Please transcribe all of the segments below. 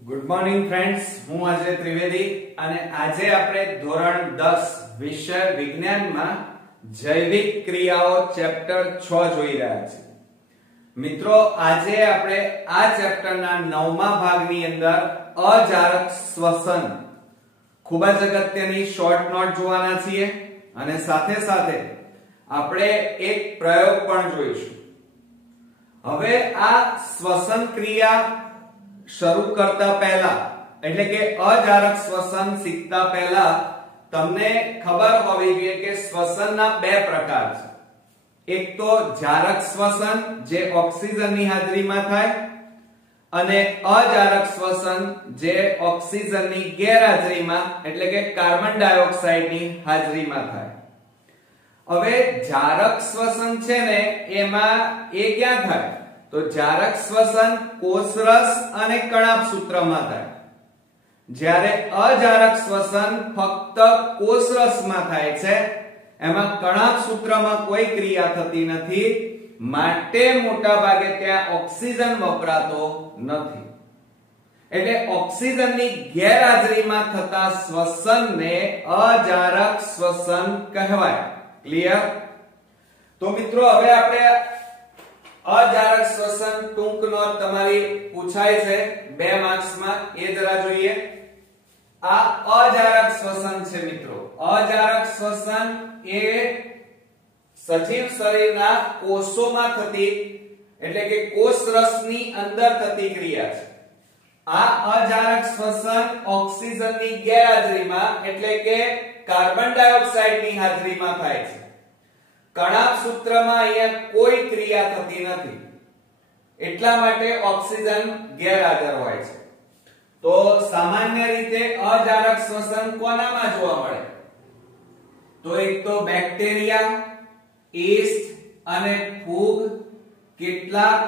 Good morning friends, હું અજય ત્રિવેદી અને આજે આપણે ધોરણ 10 વિષય વિજ્ઞાનમાં જૈવિક ક્રિયાઓ ચેપ્ટર 6 જોઈ રહ્યા છીએ. મિત્રો, આજે આપણે આ ચેપ્ટરના 9મા ભાગની અંદર અજારક શ્વસન ખૂબ જ અગત્યની શોર્ટ નોટ જોવાના છીએ અને સાથે સાથે આપણે એક પ્રયોગ પણ જોઈશું. હવે આ શ્વસન ક્રિયા શરૂ કરતા પહેલા એટલે કે અજારક શ્વસન શીખતા પહેલા તમને ખબર હોવી જોઈએ કે શ્વસનના બે પ્રકાર છે. એક તો જારક શ્વસન જે ઓક્સિજનની હાજરીમાં થાય અને અજારક શ્વસન જે ઓક્સિજનની ગેરહાજરીમાં એટલે કે કાર્બન ડાયોક્સાઇડની હાજરીમાં થાય. હવે જારક શ્વસન છે ને એમાં એ ક્યાં થાય? તો જારક શ્વસન કોષરસ અને કણાભસૂત્રમાં થાય, જ્યારે અજારક શ્વસન ફક્ત કોષરસમાં થાય છે. એમાં કણાભસૂત્રમાં કોઈ ક્રિયા થતી નથી, માટે મોટા ભાગે ત્યાં ઓક્સિજન વપરાતો નથી. એટલે ઓક્સિજનની ગેરહાજરીમાં થતા શ્વસનને અજારક શ્વસન કહેવાય. ક્લિયર? તો મિત્રો, હવે આપણે અજારક શ્વસન ટૂંક નોંધ તમારી પૂછાય છે 2 માર્ક્સમાં, એ જરા જોઈએ. આ અજારક શ્વસન છે મિત્રો. અજારક શ્વસન એ સજીવ શરીરના કોષોમાં થતી એટલે કે કોષરસની અંદર થતી ક્રિયા છે. આ અજારક શ્વસન ઓક્સિજનની ગેરહાજરીમાં એટલે કે કાર્બન ડાયોક્સાઇડની હાજરીમાં થાય છે. કણાભસૂત્રમાં અહીંયા કોઈ ક્રિયા થતી નથી, એટલા માટે ઓક્સિજન ગેરહાજર હોય છે. તો સામાન્ય રીતે અજારક શ્વસન કોનામાં જોવા મળે? તો એક તો બેક્ટેરિયા, યીસ્ટ અને ફૂગ, કેટલાક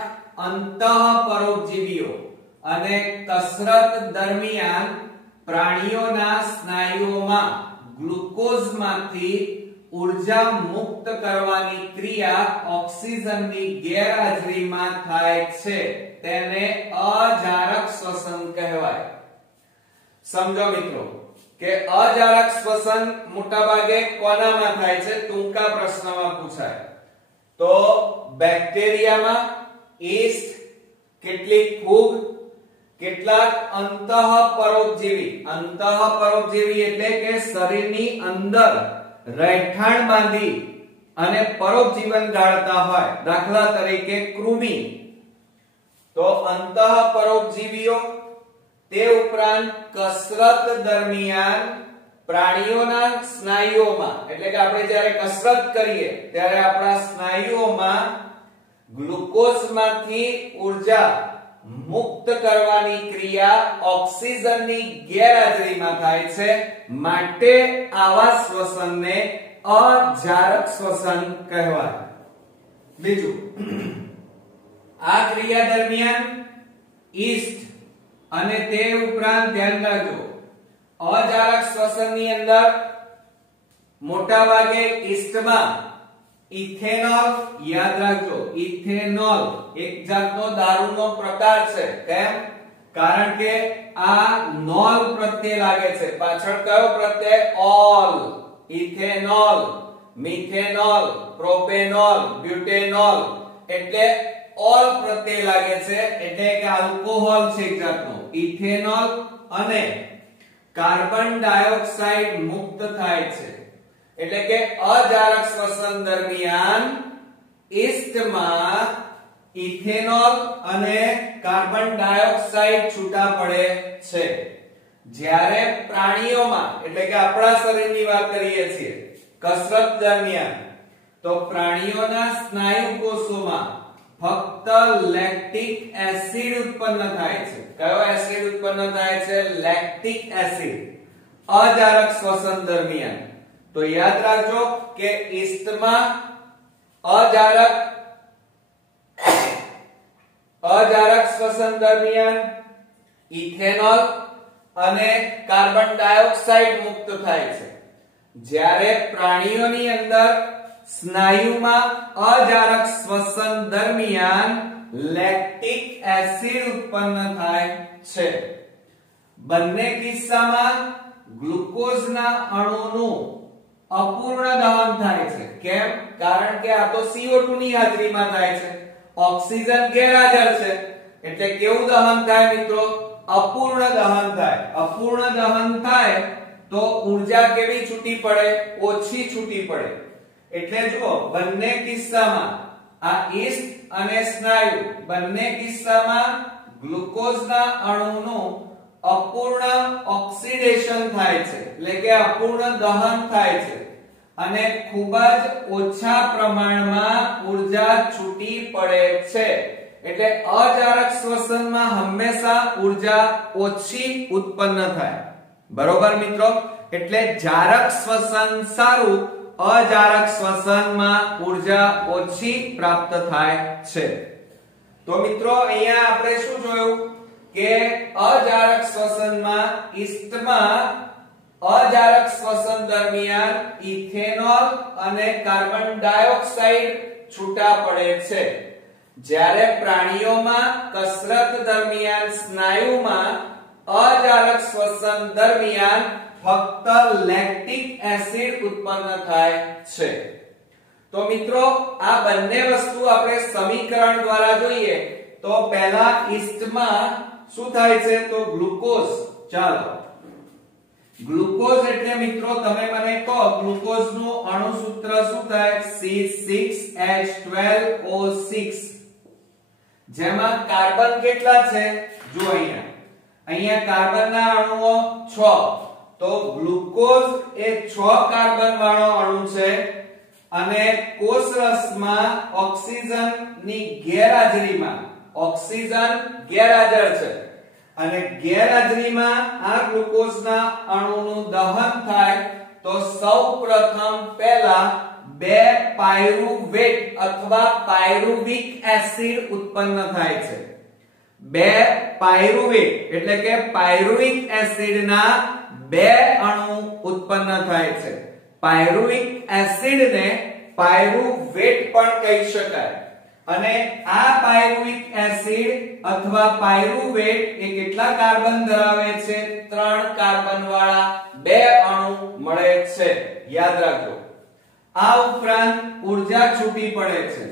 અંતઃપરોપજીવીઓ અને કસરત દરમિયાન પ્રાણીઓના સ્નાયુઓમાં ગ્લુકોઝમાંથી ઉર્જા મુક્ત કરવાની ક્રિયા ઓક્સિજનની ગેરહાજરીમાં થાય છે. તેને અજારક શ્વસન કહેવાય. સમજો મિત્રો કે અજારક શ્વસન મોટાભાગે કોનામાં થાય છે? ટૂંકા પ્રશ્નમાં પૂછાય તો બેક્ટેરિયામાં, યીસ્ટ, કેટલીક ફૂગ, કેટલાક અંતઃપરોપજીવી એટલે કે શરીરની અંદર રહેઠાણ બાંધી અને પરોપજીવન ગાળતા હોય, દાખલા તરીકે કૃમિ. તો અંતઃપરોપજીવીઓ, તે ઉપરાંત કસરત દરમિયાન પ્રાણીઓના સ્નાયુઓમાં એટલે કે આપણે જ્યારે કસરત કરીએ ત્યારે આપણા સ્નાયુઓમાં ગ્લુકોઝમાંથી ઉર્જા મુક્ત કરવાની ક્રિયા ઓક્સિજનની ગેરહાજરીમાં થાય છે, માટે આવા શ્વસનને અજારક શ્વસન કહેવાય. બીજું, આ ક્રિયા દરમિયાન યીસ્ટ અને તે ઉપરાંત ધ્યાન રાખજો, અજારક શ્વસનની અંદર મોટા ભાગે યીસ્ટમાં ઇથેનોલ, યાદ રાખજો, ઇથેનોલ એક જાતનો દારૂનો પ્રકાર છે. કેમ? કારણ કે આ નોલ પ્રત્યય લાગે છે. પાછળ કયો પ્રત્યય? All. Ethanol, methanol, propanol, butanol એટલે ઓલ પ્રત્યય લાગે છે, એટલે કે આલ્કોહોલ છે એક જાતનો. ઇથેનોલ અને કાર્બન ડાયોક્સાઇડ મુક્ત થાય છે, એટલે કે અજારક શ્વસન દરમિયાન યીસ્ટમાં ઇથેનોલ અને કાર્બન ડાયોક્સાઇડ છૂટા પડે છે. જ્યારે પ્રાણીઓમાં એટલે કે આપણા શરીરની વાત કરીએ છીએ કસરત દરમિયાન, તો પ્રાણીઓના સ્નાયુ કોષોમાં ફક્ત લેક્ટિક એસિડ ઉત્પન્ન થાય છે. કયો એસિડ ઉત્પન્ન થાય છે? Lactic acid. અજારક શ્વસન દરમિયાન તો યાદ રાખજો કે યીસ્ટમાં અજારક શ્વસન દરમિયાન ઇથેનોલ અને કાર્બન ડાયોક્સાઇડ મુક્ત થાય છે, જ્યારે પ્રાણીઓની અંદર સ્નાયુમાં અજારક શ્વસન દરમિયાન લેક્ટિક એસિડ ઉત્પન્ન થાય છે. બંને કિસ્સામાં ગ્લુકોઝના અણુનું અપૂર્ણ દહન થાય છે. કેમ? કારણ કે આ તો CO2 ની હાજરીમાં થાય છે, ઓક્સિજન ગેરહાજર છે, એટલે કેવું દહન થાય મિત્રો? અપૂર્ણ દહન થાય. અપૂર્ણ દહન થાય તો ઊર્જા કેવી છૂટી પડે? ઓછી છૂટી પડે. એટલે જુઓ, બંને કિસ્સામાં આ ઈસ્ટ અને સ્નાયુ બંને કિસ્સામાં ગ્લુકોઝના અણુનું અપૂર્ણ ઓક્સિડેશન થાય છે, એટલે કે અપૂર્ણ દહન થાય છે અને ખૂબ જ ઓછા પ્રમાણમાં ઊર્જા છૂટી પડે છે. એટલે અજારક શ્વસનમાં હંમેશા ઊર્જા ઓછી ઉત્પન્ન થાય. બરોબર મિત્રો? એટલે જારક શ્વસન સારું, અજારક શ્વસનમાં ઊર્જા ઓછી પ્રાપ્ત થાય છે. તો મિત્રો અહીંયા આપણે શું જોયું કે અજારક શ્વસનમાં ઈસ્ટમાં અજારક શ્વસન દરમિયાન ઇથેનોલ અને કાર્બન ડાયોક્સાઇડ છૂટા પડે છે, જ્યારે પ્રાણીઓમાં કસરત દરમિયાન સ્નાયુમાં અજારક શ્વસન દરમિયાન ફક્ત લેક્ટિક એસિડ ઉત્પન્ન થાય છે. તો મિત્રો આ બંને વસ્તુ આપણે સમીકરણ દ્વારા જોઈએ તો પહેલા ઈસ્ટમાં શું થાય છે? તો ગ્લુકોઝ. ચાલો, ગ્લુકોઝ એટલે મિત્રો તમે મને કહો, ગ્લુકોઝનું અણુ સૂત્ર શું થાય? C6H12O6. જેમાં કાર્બન કેટલા છે? જો અહીંયા કાર્બનના અણુઓ 6. તો ગ્લુકોઝ એ 6 કાર્બન વાળો અણુ છે અને કોષરસમાં ઓક્સિજનની ગેરહાજરીમાં, ઓક્સિજન ગેરહાજર છે અને ગેરહાજરીમાં આ ગ્લુકોઝના અણુનું દહન થાય તો સૌપ્રથમ પહેલા 2 પાયરુવેટ અથવા પાયરુવિક એસિડ ઉત્પન્ન થાય છે. 2 પાયરુવેટ એટલે કે પાયરુવિક એસિડના 2 અણુ ઉત્પન્ન થાય છે. પાયરુવિક એસિડને પાયરુવેટ પણ કહી શકાય. અને આ પાયરુવિક એસિડ અથવા પાયરુવેટ એ કેટલા કાર્બન ધરાવે છે? 3 કાર્બન વાળા 2 અણુ મળે છે. યાદ રાખજો. આ ઉપરાંત ઊર્જા છૂટી પડે છે.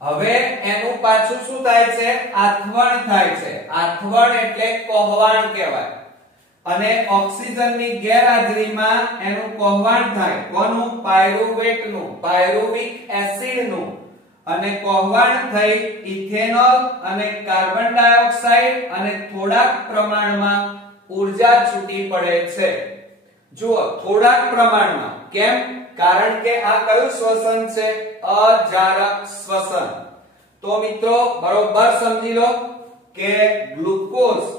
હવે એનું પાછું શું થાય છે? આથવણ થાય છે. આથવણ એટલે કોહવાણ કહેવાય. અને ઓક્સિજનની ગેરહાજરીમાં એનું કોહવાણ થાય. કોનું? પાયરુવેટનું, પાયરુવિક એસિડનું. અને કોહવાણ થઈ ઇથેનોલ અને કાર્બન ડાયોક્સાઇડ અને થોડાક પ્રમાણમાં ઊર્જા છૂટી પડે છે. જુઓ, થોડાક પ્રમાણમાં. કેમ? કારણ કે આ કયું શ્વસન છે? અજારક શ્વસન. તો મિત્રો બરોબર સમજી લો કે ગ્લુકોઝ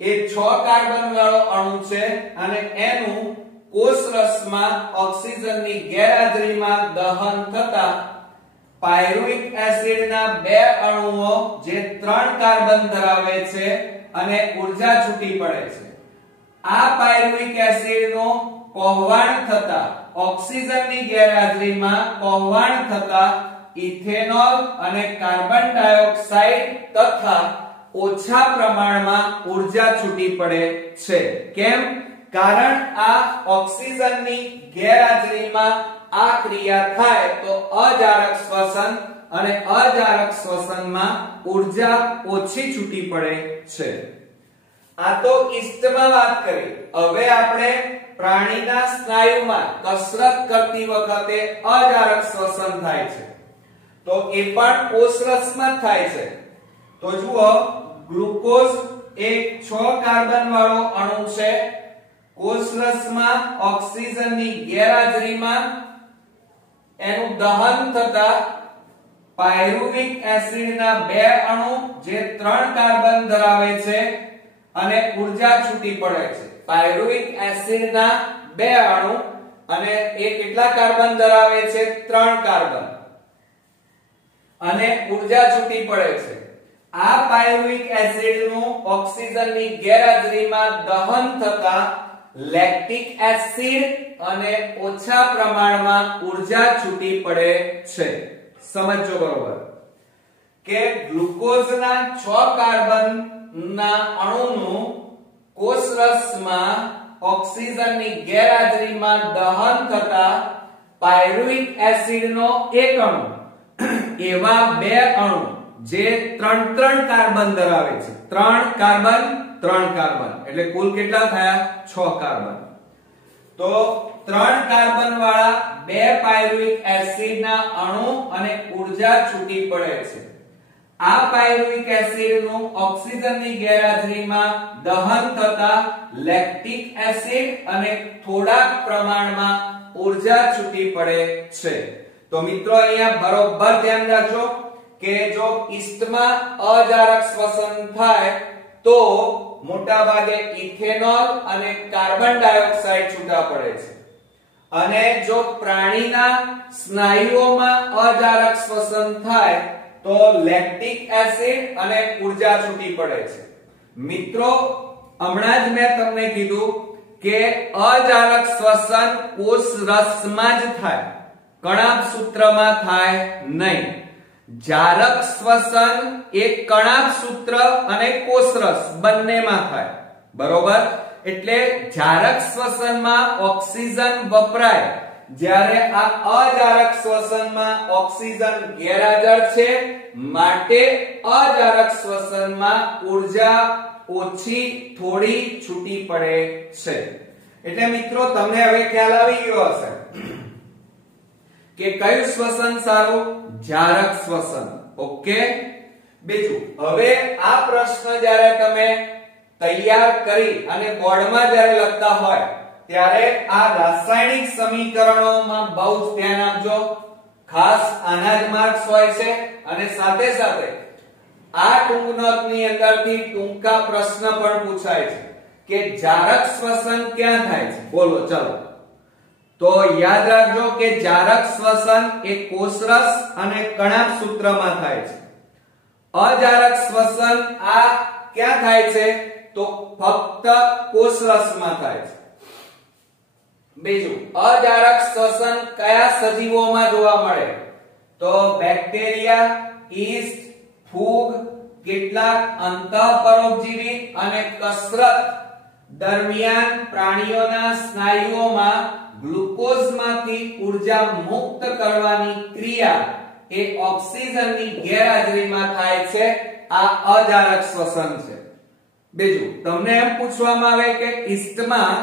એ 6 કાર્બન વાળો અણુ છે અને એનું કોષરસમાં ઓક્સિજનની ગેરહાજરીમાં દહન થતા પાયરુવિક એસિડના 2 અણુઓ જે 3 કાર્બન ધરાવે છે અને ઊર્જા છૂટી પડે છે. આ પાયરુવિક એસિડનો કોહવાણ થતા ઓક્સિજનની ગેરહાજરીમાં કોહવાણ થતા ઇથેનોલ અને કાર્બન ડાયોક્સાઇડ તથા ઓછા પ્રમાણમાં ઊર્જા છૂટી પડે છે. કેમ? કારણ આ ઓક્સિજનની ગેરહાજરીમાં આ ક્રિયા થાય તો અજારક શ્વસન અને અજારક શ્વસનમાં ઊર્જા ઓછી છૂટી પડે છે. આ તો ઈસ્ટમાં વાત કરી. હવે આપણે પ્રાણીના સ્નાયુમાં કસરત કરતી વખતે અજારક શ્વસન થાય છે તો એ પણ કોષરસમાં થાય છે. તો જુઓ, ગ્લુકોઝ એક 6 કાર્બન વાળો અણુ છે. કોષરસમાં ઓક્સિજનની ગેરહાજરીમાં એનું દહન થતા પાયરુવિક એસિડના 2 અણુ જે 3 કાર્બન ધરાવે છે અને ઊર્જા છૂટી પડે છે. પાયરુવિક એસિડના 2 અણુ અને એ કેટલા કાર્બન ધરાવે છે? 3 કાર્બન અને ઊર્જા છૂટી પડે છે. આ પાયરુવિક એસિડનું ઓક્સિજનની ગેરહાજરીમાં દહન થતા લેક્ટિક એસિડ અને ઓછા પ્રમાણમાં ઊર્જા છૂટી પડે છે. સમજો બરોબર કે ગ્લુકોઝના 6 કાર્બન ના અણુનું કોષરસમાં ઓક્સિજનની ગેરહાજરીમાં દહન થતા પાયરુવિક એસિડનો એક અણુ એવા બે અણુ જે 3 કાર્બન ધરાવે છે, 3 કાર્બન એટલે કુલ કેટલા થયા? 6 કાર્બન. તો 3 કાર્બન વાળા બે પાયરુવિક એસિડના અણુ અને ઊર્જા છૂટી પડે છે. આ પાયરુવિક એસિડનું ઓક્સિજનની ગેરહાજરીમાં દહન થતા લેક્ટિક એસિડ અને થોડાક પ્રમાણમાં ઊર્જા છૂટી પડે છે. તો મિત્રો અહીંયા બરોબર ધ્યાન રાખજો કે જો ઈસ્ટમાં અજારક શ્વસન થાય તો મોટા ભાગે ઇથેનોલ અને કાર્બન ડાયોક્સાઇડ છૂટા પડે છે, અને જો પ્રાણીના સ્નાયુઓમાં અજારક શ્વસન થાય તો લેક્ટિક એસિડ અને ઊર્જા છૂટી પડે છે. મિત્રો હમણાં જ મેં તમને કીધું કે અજારક શ્વસન કોષરસમાં જ થાય, કણાભ સૂત્રમાં થાય નહીં. જારક શ્વસન એ કણાભ સૂત્ર અને કોષરસ બંનેમાં થાય, બરોબર? એટલે જારક શ્વસનમાં ઓક્સિજન વપરાય, જ્યારે આ અજારક શ્વસનમાં ઓક્સિજન ગેરહાજર છે, માટે અજારક શ્વસનમાં ઊર્જા ઓછી થોડી છૂટી પડે છે. એટલે મિત્રો તમને હવે ખ્યાલ આવી ગયો હશે કે કયું શ્વસન સારું? જારક શ્વસન. ઓકે. બીજું, હવે આ પ્રશ્ન જ્યારે તમે તૈયાર કરી અને બોર્ડમાં જ્યારે લખતા હોય ત્યારે આ રાસાયણિક સમીકરણોમાં બહુ જ ધ્યાન આપજો. ખાસ આના જ માર્ક્સ હોય છે, અને સાથે સાથે આ ટૂંક નોટની અંદરથી ટૂંકા પ્રશ્ન પણ પૂછાય છે કે જારક શ્વસન ક્યાં થાય છે? બોલો ચલો. તો યાદ રાખજો કે જારક શ્વસન એ કોષરસ અને કણાભ સૂત્રમાં થાય છે. અજારક શ્વસન આ ક્યાં થાય છે? તો ફક્ત કોષરસમાં થાય છે. બીજું, અજારક શ્વસન કયા સજીવોમાં જોવા મળે? તો બેક્ટેરિયા, યીસ્ટ, ફૂગ, કેટલાક અંતઃપરોપજીવી અને કસરત દરમિયાન પ્રાણીઓના સ્નાયુઓમાં ગ્લુકોઝમાંથી ઊર્જા મુક્ત કરવાની ક્રિયા એ ઓક્સિજનની ગેરહાજરીમાં થાય છે. આ અજારક શ્વસન છે. બીજું, તમને એમ પૂછવામાં આવે કે ઈસ્ટમાં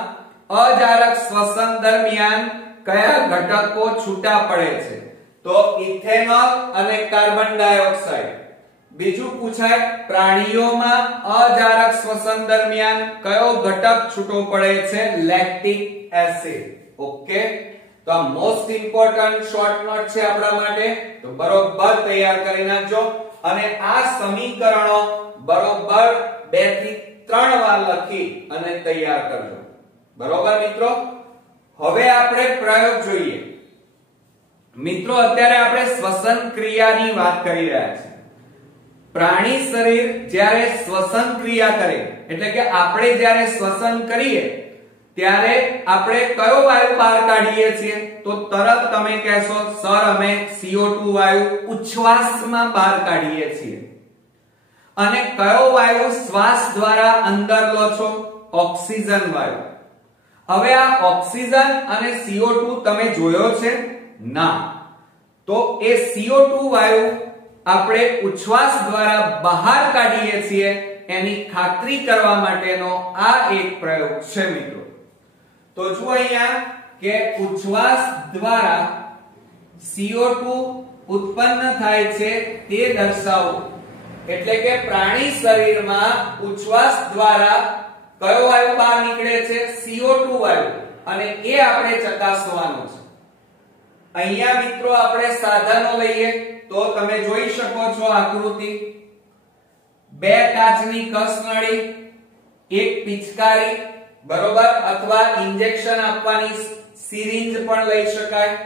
અજારક શ્વસન દરમિયાન કયા ઘટકો છૂટા પડે છે? તો ઇથેનોલ અને કાર્બન ડાયોક્સાઇડ. બીજું પૂછાય, પ્રાણીઓમાં અજારક શ્વસન દરમિયાન કયો ઘટક છૂટો પડે છે? Lactic acid. ઓકે. તો આ મોસ્ટ ઇમ્પોર્ટન્ટ શોર્ટ નોટ છે આપણા માટે, તો બરોબર તૈયાર કરી નાખજો. અને આ સમીકરણો બરોબર 2 થી 3 વાર લખી અને તૈયાર કરજો. બરોબર મિત્રો? હવે આપણે પ્રયોગ જોઈએ. મિત્રો અત્યારે આપણે શ્વસન ક્રિયાની વાત કરી રહ્યા છીએ. પ્રાણી શરીર જ્યારે શ્વસન ક્રિયા કરે, એટલે કે આપણે જ્યારે શ્વસન કરીએ ત્યારે આપણે કયો વાયુ બહાર કાઢીએ છીએ? તો તરત તમે કહેશો સર અમે CO2 વાયુ ઉચ્છ્વાસમાં બહાર કાઢીએ છીએ. અને કયો વાયુ શ્વાસ દ્વારા અંદર લો છો? ઓક્સિજન વાયુ. હવે આ ઓક્સિજન અને CO2 તમે જોયો છે? ના. તો એ CO2 વાયુ આપણે ઉચ્છ્વાસ દ્વારા બહાર કાઢીએ છીએ એની ખાતરી કરવા માટેનો આ એક પ્રયોગ છે મિત્રો. તો જો અહીંયા કે ઉચ્છ્વાસ દ્વારા CO2 ઉત્પન્ન થાય છે તે દર્શાવો. એટલે કે પ્રાણી શરીરમાં ઉચ્છ્વાસ દ્વારા કયો વાયુ બહાર નીકળે છે? CO2 વાયુ. અને એ આપણે ચકાસવાનું છે. અહીંયા મિત્રો આપણે સાધનો લઈએ તો તમે જોઈ શકો છો આકૃતિ. 2 કાચની કસનળી, એક પિચકારી, બરોબર, અથવા ઇન્જેક્શન આપવાની સિરિંજ પણ લઈ શકાય.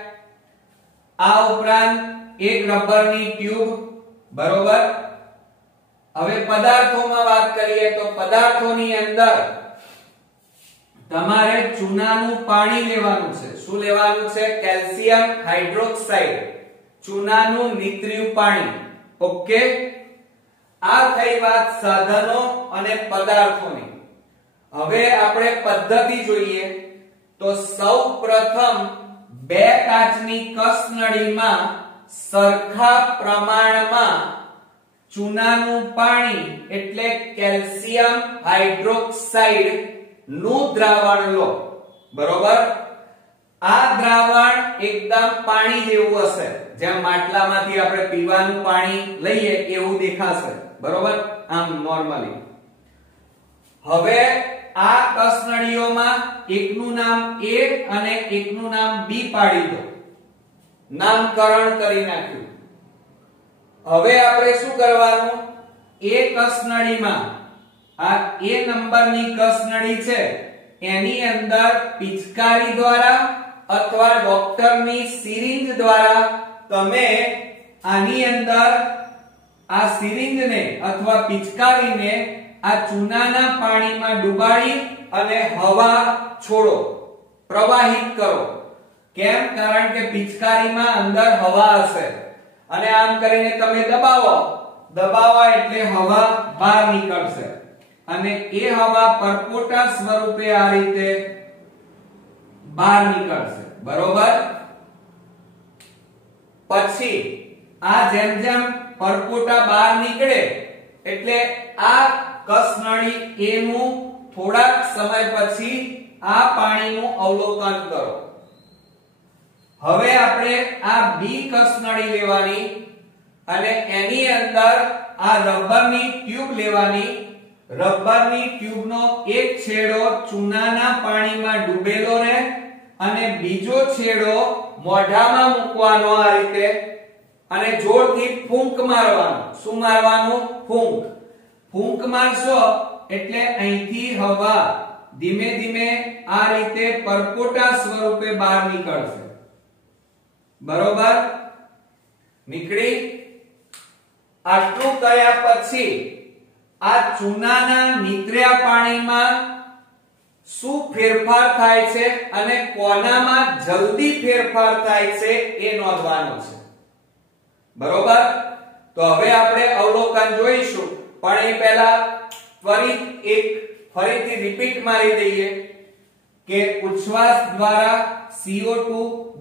આ ઉપરાંત એક રબરની ટ્યુબ, બરોબર. હવે પદાર્થોમાં વાત કરીએ તો પદાર્થોની અંદર તમારે ચૂનાનું પાણી લેવાનું છે. શું લેવાનું છે? કેલ્શિયમ હાઇડ્રોક્સાઇડ, ચૂનાનું નીતર્યું પાણી. ઓકે. આ થઈ વાત સાધનો અને પદાર્થોની. હવે આપણે પદ્ધતિ જોઈએ તો સૌપ્રથમ બે કાચની કસનળીમાં સરખા પ્રમાણમાં ચૂનાનું પાણી એટલે કેલ્શિયમ હાઇડ્રોક્સાઇડ નું દ્રાવણ લો. બરોબર? આ દ્રાવણ એકદમ પાણી જેવું હશે, જેમ માટલામાંથી આપણે પીવાનું પાણી લઈએ એવું દેખાશે. બરોબર? આમ નોર્મલી. હવે આ કસનળીઓમાં એકનું નામ A અને એકનું નામ B પાડી દો. નામકરણ કરી નાખ્યું. હવે આપણે શું કરવાનું? એ કસનળીમાં આ A નંબરની કસનળી છે એની અંદર પિચકારી દ્વારા અથવા ડોક્ટરની સિરિંજ દ્વારા તમે આની અંદર આ સિરિંજને અથવા પિચકારીને આ ચૂનાના પાણીમાં ડુબાડી અને હવા છોડો, પ્રવાહિત કરો. કેમ? કારણ કે પિચકારીમાં અંદર હવા હશે અને આમ કરીને તમે દબાવો એટલે હવા બહાર નીકળશે અને એ હવા પરપોટા સ્વરૂપે આ રીતે બહાર નીકળશે. બરોબર? પછી આ જેમ જેમ પરપોટા બહાર નીકળે એટલે આ કસનળી A નું થોડાક સમય પછી આ પાણીનું અવલોકન કરો. હવે આપણે આ B કસનળી લેવાની અને એની અંદર આ રબરની ટ્યુબ લેવાની. રબરની ટ્યુબનો એક છેડો ચૂનાના પાણીમાં ડૂબેલો રહે અને બીજો છેડો મોઢામાં મૂકવાનો આ રીતે અને જોરથી ફૂંક મારવાનું. શું મારવાનું? ફૂંક. ફૂંક મારશો એટલે અહીંથી હવા ધીમે ધીમે આ રીતે પરપોટા સ્વરૂપે બહાર નીકળશે. બરોબર? નીકળી? આટલું કર્યા પછી આ ચૂનાના નીતર્યા પાણીમાં શું ફેરફાર થાય છે અને કોનામાં જલ્દી ફેરફાર થાય છે એ નોંધવાનું છે. બરોબર? તો હવે આપણે અવલોકન જોઈશું, પણ એ પહેલા ફરીથી રિપીટ મારી દઈએ કે ઉચ્છ્વાસ દ્વારા CO2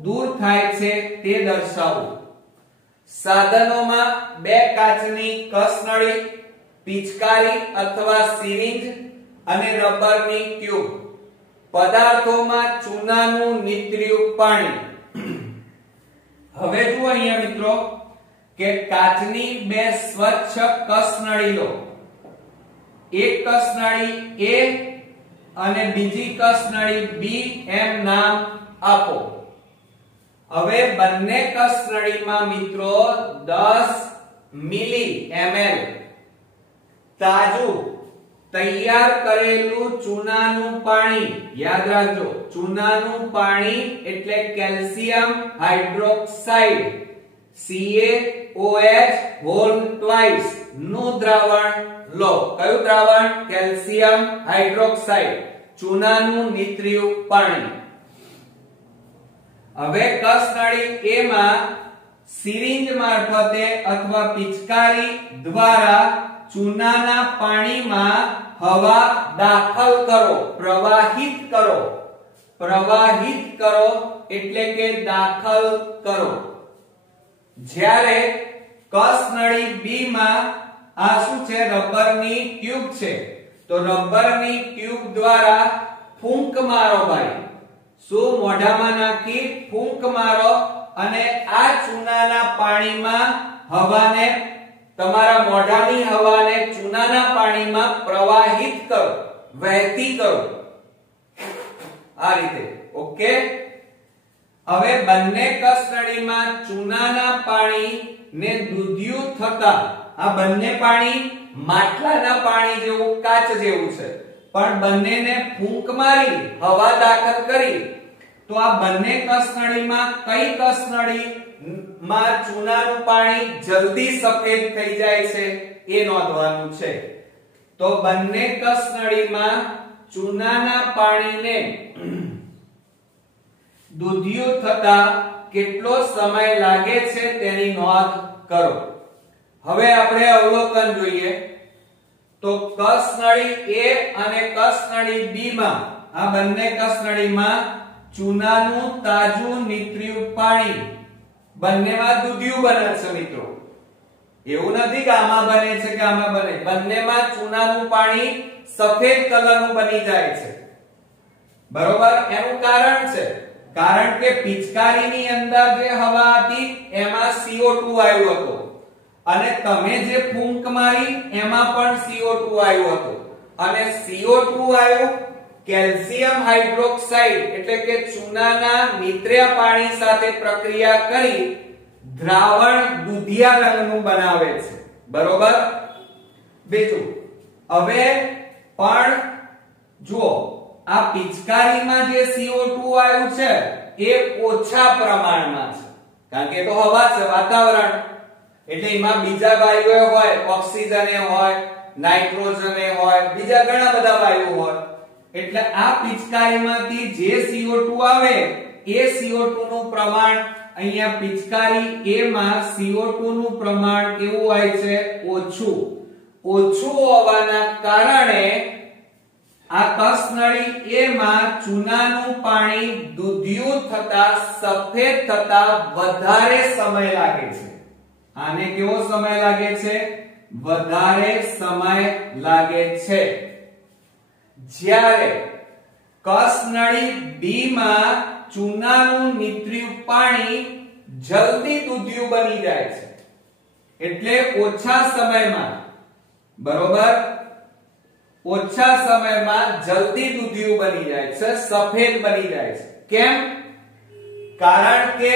દૂર થાય છે તે દર્શાવો. સાધનોમાં બે કાચની કસનળી, પિચકારી અથવા સિરિંજ અને રબરની ટ્યુબ. પદાર્થોમાં ચૂનાનું નિત્ર્યું પાણી. હવે જુઓ અહીંયા મિત્રો કે કાચની બે સ્વચ્છ કસનળી લો. એક કસનળી A અને બીજી કસનળી B એમ નામ આપો. હવે બંને કસનળીમાં મિત્રો 10 ml તાજું તૈયાર કરેલું ચૂનાનું પાણી, યાદ રાખજો, ચૂનાનું પાણી એટલે કેલ્શિયમ હાઇડ્રોક્સાઇડ CaOH નું દ્રાવણ લો. કયું દ્રાવણ? કેલ્શિયમ હાઇડ્રોક્સાઇડ, ચૂનાનું નિત્ર્યું પાણી. હવે કસનળી A માં સિરિંજ મારફતે અથવા પિચકારી દ્વારા ચૂનાના પાણીમાં હવા દાખલ કરો, પ્રવાહિત કરો. પ્રવાહિત કરો એટલે કે દાખલ કરો. જ્યારે કસનળી B માં આ શું છે? રબરની ટ્યુબ છે. તો રબરની ટ્યુબ દ્વારા ફૂંક મારો ભાઈ. શું? મોઢામાં નાખી ફૂંક મારો અને આ ચૂનાના પાણીમાં હવાને, તમારા મોઢાની હવાને ચૂનાના પાણીમાં પ્રવાહિત કરો, વહેતી કરો. આ રીતે. ઓકે? હવે બંને કસનળીમાં ચૂનાના પાણીને દૂધ્યું થતા, આ બંને પાણી માટલાના પાણી જેવું, કાચ જેવું છે, પણ બંનેને ફૂંક મારી હવા દાખલ કરી તો આ બંને કસનળીમાં કઈ કસનળીમાં ચૂનાનું પાણી જલ્દી સફેદ થઈ જાય છે એ નોંધવાનું છે. તો બંને કસનળીમાં ચૂનાના પાણીને દૂધ્યું થતા કેટલો સમય લાગે છે તેની નોંધ કરો. હવે આપણે અવલોકન જોઈએ તો કસનળી A અને કસનળી B માં આ બંને કસનળીમાં ચૂનાનું તાજું નિત્ર્યું પાણી બંનેમાં દૂધિયું બને છે મિત્રો. એવું નથી કે આમાં બને છે કે આમાં બને, બંનેમાં ચૂનાનું પાણી સફેદ કલરનું બની જાય છે. બરોબર. એનું કારણ છે કારણ કે પિચકારીની અંદર જે હવા હતી એમાં CO2 આવ્યો હતો અને તમે જે ફૂંક મારી એમાં પણ CO2 આવ્યો હતો અને CO2 આવ્યું કેલ્શિયમ હાઇડ્રોક્સાઇડ એટલે કે ચૂનાના નિત્ર્યા પાણી સાથે પ્રક્રિયા કરી દ્રાવણ દૂધિયા રંગનું બનાવે છે. બરોબર. બીજું, હવે પણ જુઓ આ પિચકારીમાં જે CO2 આવ્યું છે એ ઓછા પ્રમાણમાં છે કારણ કે તો હવા છે, વાતાવરણ, એટલે એમાં બીજા વાયુઓ હોય, ઓક્સિજન હોય, નાઇટ્રોજન હોય, બીજા ઘણા બધા વાયુ હોય. એટલે આ પિચકારીમાંથી જે CO2 આવે એ CO2 નું પ્રમાણ અહીંયા પિચકારી A માં CO2 નું પ્રમાણ કેવું હોય છે? ઓછું હોવાના કારણે આ કસનળી A માં ચૂનાનું પાણી દૂધિયું થતા સફેદ થતા વધારે સમય લાગે છે. આને કેવો સમય લાગે છે? વધારે સમય લાગે છે. જ્યારે કસનળી B માં ચૂનાનું નિત્ર્યું પાણી જલ્દી દૂધિયું બની જાય છે એટલે ઓછા સમયમાં. બરોબર. ઓછા સમયમાં જલ્દી દૂધિયું બની જાય છે, સફેદ બની જાય છે. કેમ? કારણ કે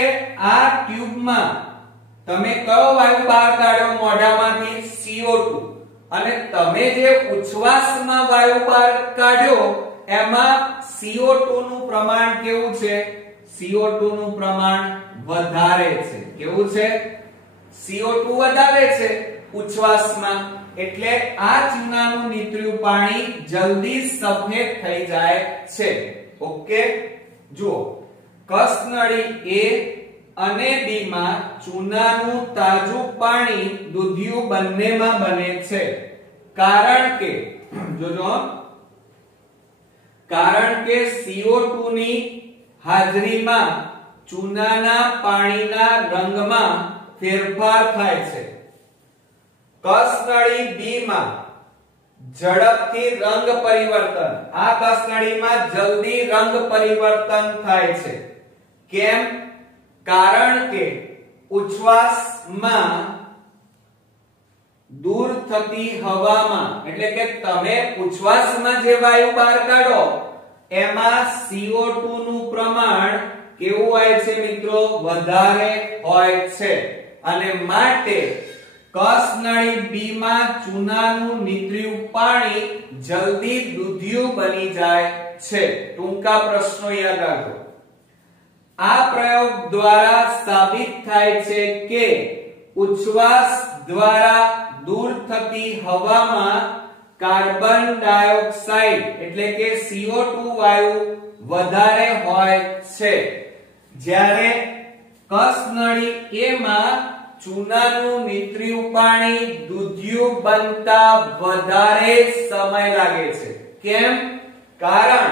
આ ટ્યુબમાં તમે કયો વાયુ બહાર કાઢ્યો મોઢામાંથી? CO2. અને તમે જે ઉચ્છ્વાસમાં વાયુ બહાર કાઢ્યો એમાં CO2 નું પ્રમાણ કેવું છે? CO2 નું પ્રમાણ વધારે છે. કેવું છે? CO2 વધારે છે ઉચ્છ્વાસમાં એટલે આ ચૂનાનું નિત્ર્યું પાણી જલ્દી સફેદ થઈ જાય છે. ઓકે. જુઓ કસનળી A અને B માં ચૂનાનું તાજું પાણી દૂધિયું બંનેમાં બને છે કારણ કે જોજો કારણ કે CO2 ની હાજરીમાં ચૂનાના પાણીના રંગમાં ફેરફાર થાય છે. કસનળી B માં ઝડપથી રંગ પરિવર્તન, આ કસનળીમાં જલ્દી રંગ પરિવર્તન થાય છે. કેમ? કારણ કે ઉચ્છ્વાસમાં દૂર થતી હવામાં એટલે કે તમે ઉચ્છ્વાસમાં જે વાયુ બહાર કાઢો એમાં CO2 નું પ્રમાણ કેવું હોય છે મિત્રો? વધારે હોય છે અને માટે કસનળી B માં ચૂનાનું નિત્ર્યું પાણી જલ્દી દૂધિયું બની જાય છે. ટૂંકા પ્રશ્નો યાદ રાખો. આ પ્રયોગ દ્વારા સાબિત થાય છે કે ઉચ્છ્વાસ દ્વારા દૂર થતી હવામાં કાર્બન ડાયોક્સાઇડ એટલે કે CO2 વાયુ વધારે હોય છે જ્યારે કસનળી A માં ચૂનાનું નિત્ર્યું પાણી દૂધિયું બનતા વધારે સમય લાગે છે. કેમ? કારણ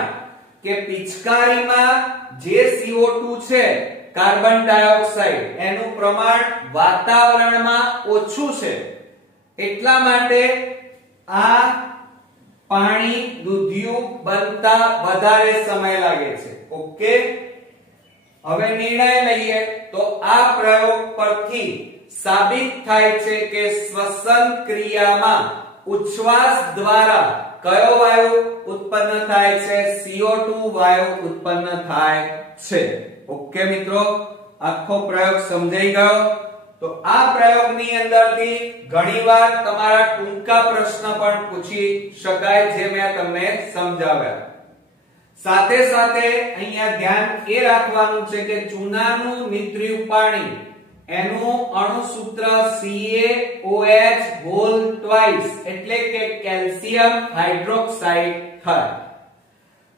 કે પિચકારીમાં જે CO2 છે કાર્બન ડાયોક્સાઇડ એનું પ્રમાણ વાતાવરણમાં ઓછું છે એટલા માટે આ પાણી દૂધિયું બનતા વધારે સમય લાગે છે. ઓકે. હવે નિર્ણય લઈએ તો આ પ્રયોગ પરથી સાબિત થાય છે કે શ્વસન ક્રિયામાં ઉચ્છ્વાસ દ્વારા કયો વાયુ ઉત્પન્ન થાય છે? CO2 વાયુ ઉત્પન્ન થાય છે. ઓકે મિત્રો, આખો પ્રયોગ સમજાઈ ગયો? તો આ પ્રયોગની અંદરથી ઘણીવાર તમારા ટૂંકા પ્રશ્ન પણ પૂછી શકાય જે મેં તમને સમજાવ્યા. સાથે સાથે અહીંયા ધ્યાન એ રાખવાનું છે કે ચૂનાનું નિત્ર્યું પાણી એનું અણુસૂત્ર CaOH એટલે કે કેલ્શિયમ હાઇડ્રોક્સાઇડ થાય.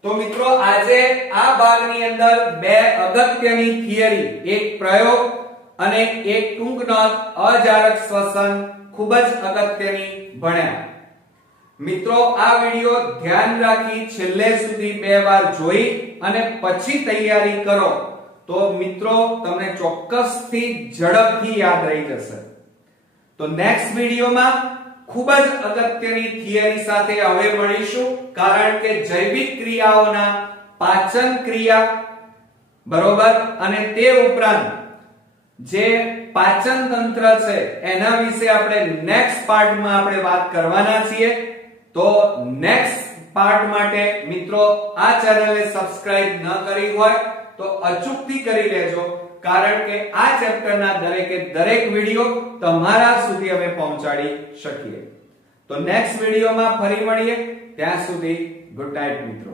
તો મિત્રો આજે આ ભાગની અંદર બે અગત્યની થિયરી, એક પ્રયોગ અને એક ટૂંક નોંધ અજારક શ્વસન ખૂબ જ અગત્યની ભણ્યા. મિત્રો આ વિડિયો ધ્યાન રાખી છેલ્લે સુધી 2 વાર જોઈ અને પછી તૈયારી કરો તો મિત્રો તમને ચોક્કસથી ઝડપથી યાદ રહી જશે. તો નેક્સ્ટ વિડિયોમાં ખૂબ જ અગત્યની થિયરી સાથે હવે મળીશું, કારણ કે જૈવિક ક્રિયાઓના પાચન ક્રિયા બરોબર અને તે ઉપરાંત જે પાચન તંત્ર છે એના વિશે આપણે નેક્સ્ટ પાર્ટમાં આપણે વાત કરવાના છીએ. તો નેક્સ્ટ પાર્ટ માટે મિત્રો આ ચેનલને સબસ્ક્રાઇબ ન કરી હોય તો અચૂકથી કરી લેજો, કારણ કે આ ચેપ્ટરના દરેકે દરેક વિડિયો તમારા સુધી અમે પહોંચાડી શકીએ. તો નેક્સ્ટ વિડિયોમાં ફરી મળીએ, ત્યાં સુધી ગુડ નાઇટ મિત્રો.